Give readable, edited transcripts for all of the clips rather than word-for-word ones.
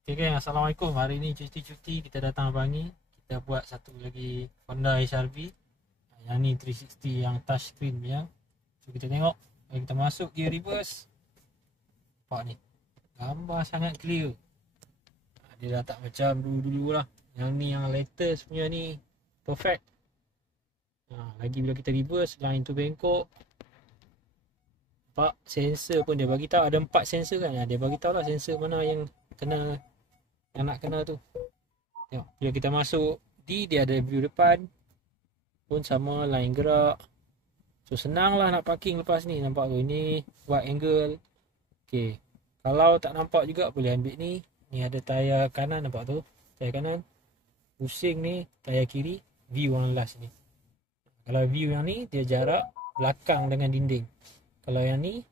Okay, geng. Assalamualaikum. Hari ni cuti-cuti kita datang Bangi. Kita buat satu lagi Honda HRV. Yang ni 360 yang touch screen punya. So kita tengok. Mari kita masuk gear reverse. Nampak ni. Gambar sangat clear. Dia dah tak macam dulu-dulu lah. Yang ni yang latest punya ni. Perfect. Lagi bila kita reverse, line tu bengkok. Nampak sensor pun dia bagi tahu. Ada 4 sensor kan. Dia bagi tahu lah sensor mana yang kena, yang nak kena tu. Tengok, bila kita masuk dia ada view depan pun sama, line gerak. So senang lah nak parking lepas ni. Nampak tu, ini wide angle. Okay, kalau tak nampak juga boleh ambil ni. Ni ada tayar kanan, nampak tu, tayar kanan. Pusing ni tayar kiri, view yang last ni. Kalau view yang ni dia jarak belakang dengan dinding. Kalau yang ni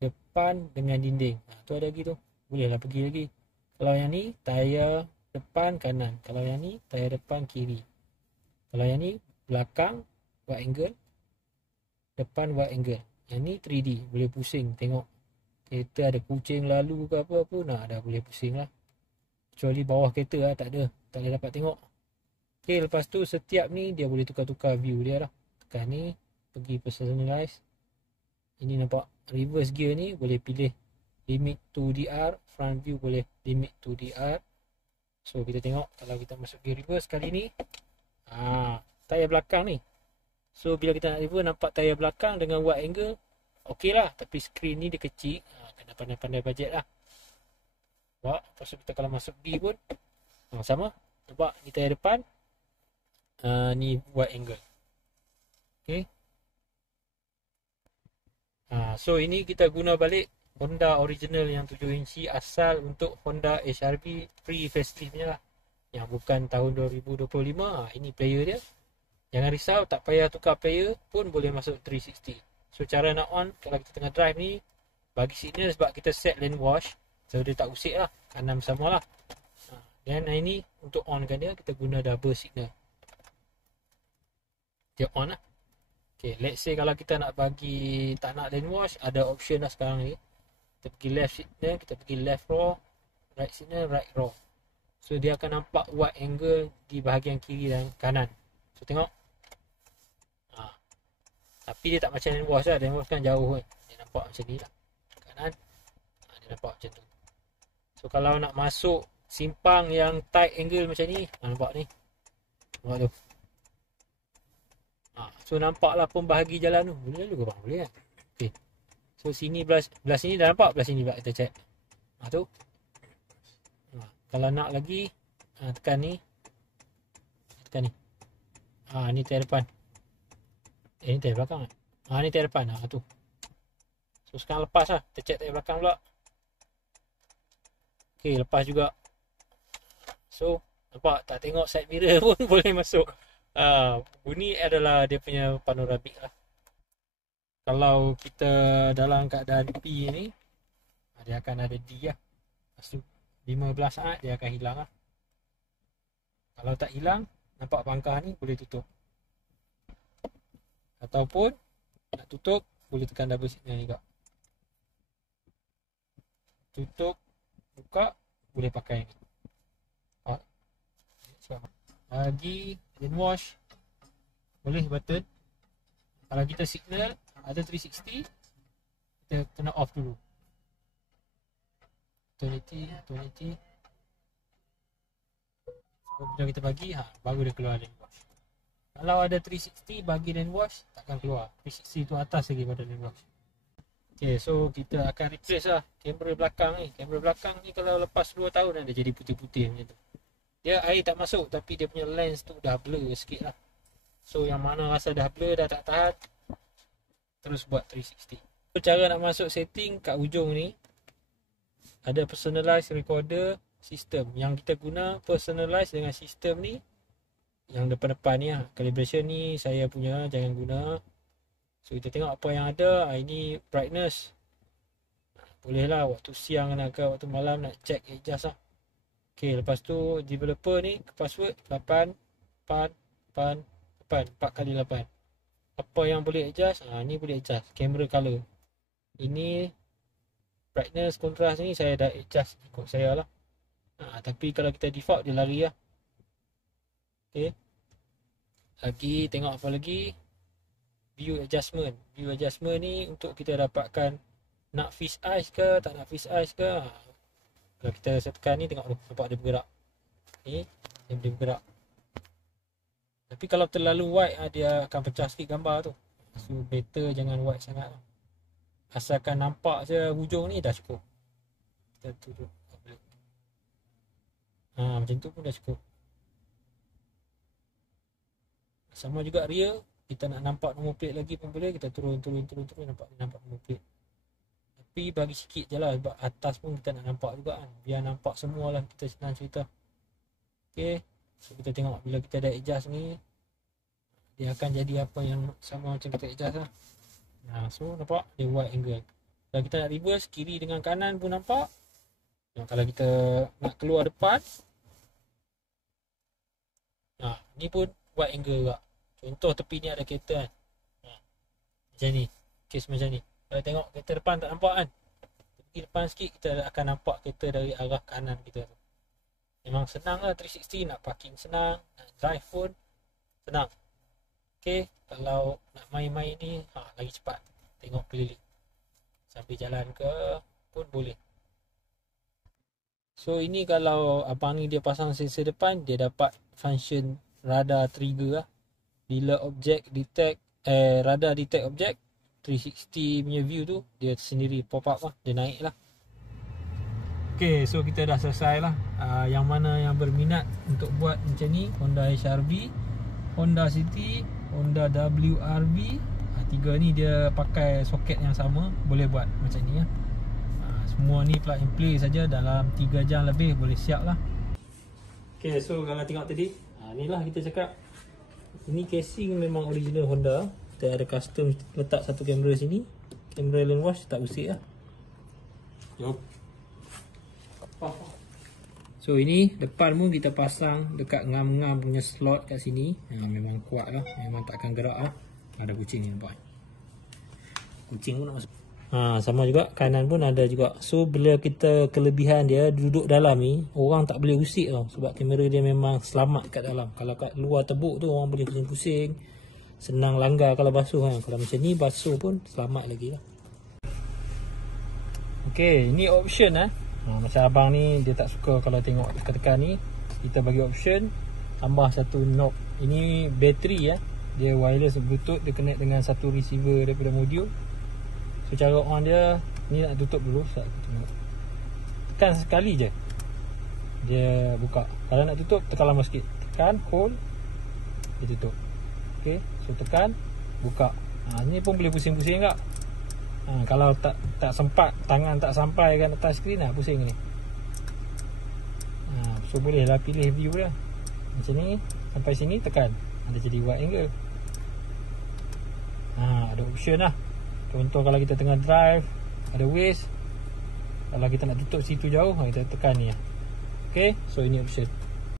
depan dengan dinding. Tu ada lagi tu, boleh lah pergi lagi. Kalau yang ni tayar depan kanan. Kalau yang ni tayar depan kiri. Kalau yang ni belakang wide angle, depan wide angle. Yang ni 3D, boleh pusing tengok kereta ada kucing lalu ke apa pun. Dah boleh pusing lah. Kecuali bawah kereta lah, tak ada, tak boleh dapat tengok. Okay, lepas tu setiap ni dia boleh tukar-tukar view dia lah. Tekan ni, pergi personalize. Ini nampak reverse gear ni boleh pilih limit to DR, front view boleh limit to DR. So kita tengok kalau kita masuk gear reverse kali ni, tayar belakang ni. So bila kita nak reverse, nampak tayar belakang dengan wide angle, okey lah. Tapi screen ni dia kecil, kena pandai-pandai budget lah. Lepas tu kita kalau masuk B pun sama. Nampak ni tayar depan, ni wide angle. Okay. So ini kita guna balik Honda original yang 7 inci asal untuk Honda HRV pre-facelift punya lah, yang bukan tahun 2025. Ini player dia. Jangan risau, tak payah tukar player pun boleh masuk 360. So cara nak on, kalau kita tengah drive ni, bagi signal sebab kita set lane wash. So dia tak usik lah, kanan sama lah. Dan ini untuk onkan dia, kita guna double signal. Dia on lah. Okay, let's say kalau kita nak bagi, tak nak lane wash, ada option lah sekarang ni. Kita pergi left signal, kita pergi left raw, right signal, right raw. So dia akan nampak wide angle di bahagian kiri dan kanan. So tengok. Tapi dia tak macam lane wash lah. Lane wash kan jauh kan. Dia nampak macam ni lah. Kanan. Dia nampak macam tu. So kalau nak masuk simpang yang tight angle macam ni, nampak ni. Nampak tu. So nampak lah pembahagi jalan tu. Boleh lalu ke bang? Boleh kan? Okay. So sini belah sini dah nampak. Belah sini pula kita check. Tu. Kalau nak lagi, tekan ni. Tekan ni. Ni tayar depan. Ni tayar belakang kan? Ni tayar depan. Tu. So sekarang lepas lah. Kita check tayar belakang pula. Okay, lepas juga. So nampak tak tengok side mirror pun boleh masuk. Bunyi adalah dia punya panoramik lah. Kalau kita dalam keadaan P ni, dia akan ada D lah. Lepas tu 15 saat dia akan hilang lah. Kalau tak hilang, nampak pangkah ni boleh tutup. Ataupun nak tutup, boleh tekan double signal ni juga. Tutup, buka, boleh pakai ni. Lagi lane wash, boleh button. Kalau kita signal ada 360, kita kena off dulu. Tonality. So bila kita bagi, baru dia keluar lane wash. Kalau ada 360 bagi lane wash, takkan keluar. 360 tu atas lagi pada lane wash. Okay, so kita akan replace lah kamera belakang ni. Kamera belakang ni kalau lepas 2 tahun dia jadi putih-putih macam tu. Dia air tak masuk, tapi dia punya lens tu dah blur sikit lah. So yang mana rasa dah blur, dah tak tahan, terus buat 360. So cara nak masuk setting kat ujung ni, ada personalized recorder system. Yang kita guna personalized dengan sistem ni, yang depan-depan ni lah. Calibration ni saya punya, jangan guna. So kita tengok apa yang ada. Ini brightness, boleh lah waktu siang nak ke waktu malam nak check adjust lah. Okay, lepas tu developer ni password 8 kali 8. Apa yang boleh adjust? Ni boleh adjust camera color. Ini brightness, contrast ni saya dah adjust ikut saya lah. Tapi kalau kita default dia lari lah. Okay. Lagi tengok apa lagi. View adjustment. View adjustment ni untuk kita dapatkan nak fish eyes ke, tak nak fish eyes ke. Kalau kita tekan ni tengok nampak dia bergerak. Ni dia bergerak. Tapi kalau terlalu wide dia akan pecah sikit gambar tu. So better jangan wide sangat. Asalkan nampak je hujung ni dah cukup. Kita tutup. Macam tu pun dah cukup. Sama juga rear, kita nak nampak nombor plate lagi pun boleh, kita turun nampak nombor plate. Tapi bagi sikit je lah, sebab atas pun kita nak nampak juga kan. Biar nampak semua lah, kita senang cerita. Okay, so kita tengok bila kita dah adjust ni, dia akan jadi apa yang sama macam kita adjust lah. So nampak dia wide angle. Kalau kita nak reverse, kiri dengan kanan pun nampak. Kalau kita nak keluar depan, ni pun wide angle juga. Contoh tepi ni ada kereta kan. Macam ni, case macam ni. Kalau tengok kereta depan tak nampak kan. Pergi depan sikit kita akan nampak kereta dari arah kanan kita tu. Memang senang lah 360, nak parking senang, nak drive pun senang. Okay, kalau nak main-main ni lagi cepat. Tengok keliling sambil jalan ke pun boleh. So ini kalau abang ni dia pasang sensor depan, dia dapat function radar trigger lah. Bila objek detect radar detect objek, 360 punya view tu dia sendiri pop up lah, dia naik lah. Okay, so kita dah selesai lah. Yang mana yang berminat untuk buat macam ni, Honda HR-V, Honda City, Honda WR-V, tiga ni dia pakai soket yang sama, boleh buat macam ni lah. Semua ni plug and play saja, dalam 3 jam lebih boleh siap lah. Okay, so kalau tengok tadi, ni lah kita cakap. Ini casing memang original Honda. Kita ada custom letak satu kamera sini, kamera lane wash tak usik lah. Jom. So ini depan pun kita pasang dekat ngam-ngam punya slot kat sini. Memang kuat lah, memang takkan gerak lah. Ada kucing ni nampak. Kucing pun nak masuk. Sama juga kanan pun ada juga. So bila kita kelebihan dia duduk dalam ni, orang tak boleh usik tau, sebab kamera dia memang selamat kat dalam. Kalau kat luar tebuk tu orang boleh pusing-pusing, senang langgar kalau basuh kan. Kalau macam ni basuh pun selamat lagi lah. Okay, ni option macam abang ni dia tak suka kalau tengok tekan-tekan ni, kita bagi option tambah satu knob. Ini bateri dia wireless bluetooth, dia connect dengan satu receiver daripada modul. So cara on dia, ni nak tutup dulu. Tekan sekali je dia buka. Kalau nak tutup tekan lama sikit. Tekan, hold, dia tutup. Okay, so tekan, buka. Ni pun boleh pusing-pusing tak? Kalau tak sempat, tangan tak sampai kan atas skrin pusing ni. So boleh lah pilih view dia. Macam ni, sampai sini tekan, ada jadi wide angle. Ada option lah. Contoh kalau kita tengah drive, ada waist. Kalau kita nak tutup situ jauh, kita tekan ni lah. Okay, so ini option.